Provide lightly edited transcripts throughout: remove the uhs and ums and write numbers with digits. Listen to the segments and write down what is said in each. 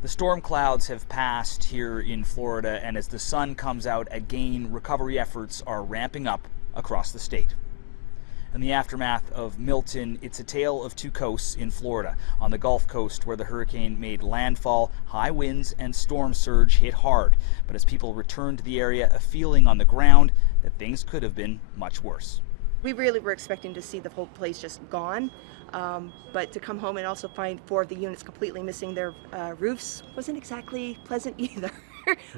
The storm clouds have passed here in Florida, and as the sun comes out again, recovery efforts are ramping up across the state. In the aftermath of Milton, it's a tale of two coasts in Florida. On the Gulf Coast, where the hurricane made landfall, high winds and storm surge hit hard. But as people return to the area, a feeling on the ground that things could have been much worse. We really were expecting to see the whole place just gone, but to come home and also find 4 of the units completely missing their roofs wasn't exactly pleasant either.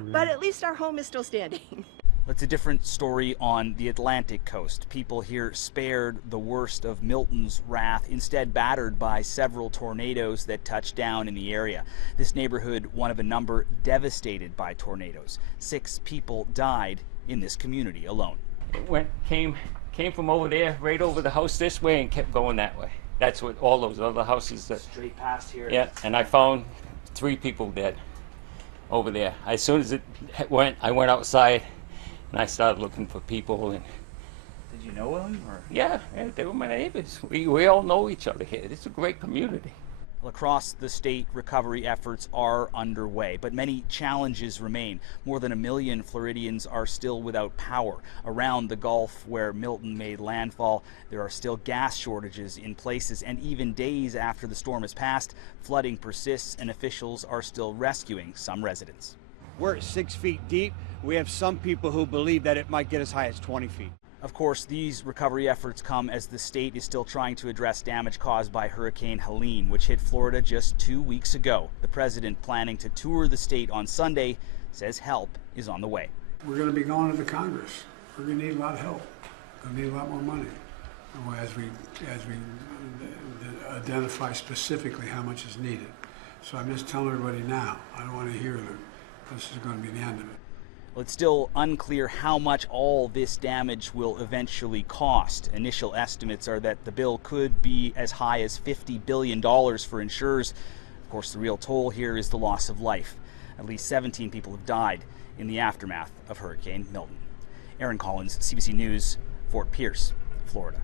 But at least our home is still standing. It's a different story on the Atlantic coast. People here spared the worst of Milton's wrath, instead battered by several tornadoes that touched down in the area. This neighborhood, one of a number devastated by tornadoes. 6 people died in this community alone. It came from over there, right over the house this way, and kept going that way. That's what all those other houses that Straight past here. Yeah, and I found 3 people dead over there. As soon as it went, I went outside and I started looking for people. And Did you know them? Or? yeah, they were my neighbors. We all know each other here. It's a great community. Across the state, recovery efforts are underway, but many challenges remain. More than 1 million Floridians are still without power. Around the Gulf, where Milton made landfall, there are still gas shortages in places, and even days after the storm has passed, flooding persists and officials are still rescuing some residents. We're at 6 feet deep. We have some people who believe that it might get as high as 20 feet. Of course, these recovery efforts come as the state is still trying to address damage caused by Hurricane Helene, which hit Florida just 2 weeks ago. The president, planning to tour the state on Sunday, says help is on the way. We're going to be going to the Congress. We're going to need a lot of help. We're going to need a lot more money as we identify specifically how much is needed. So I'm just telling everybody now, I don't want to hear that this is going to be the end of it. Well, it's still unclear how much all this damage will eventually cost. Initial estimates are that the bill could be as high as $50 billion for insurers. Of course, the real toll here is the loss of life. At least 17 people have died in the aftermath of Hurricane Milton. Aaron Collins, CBC News, Fort Pierce, Florida.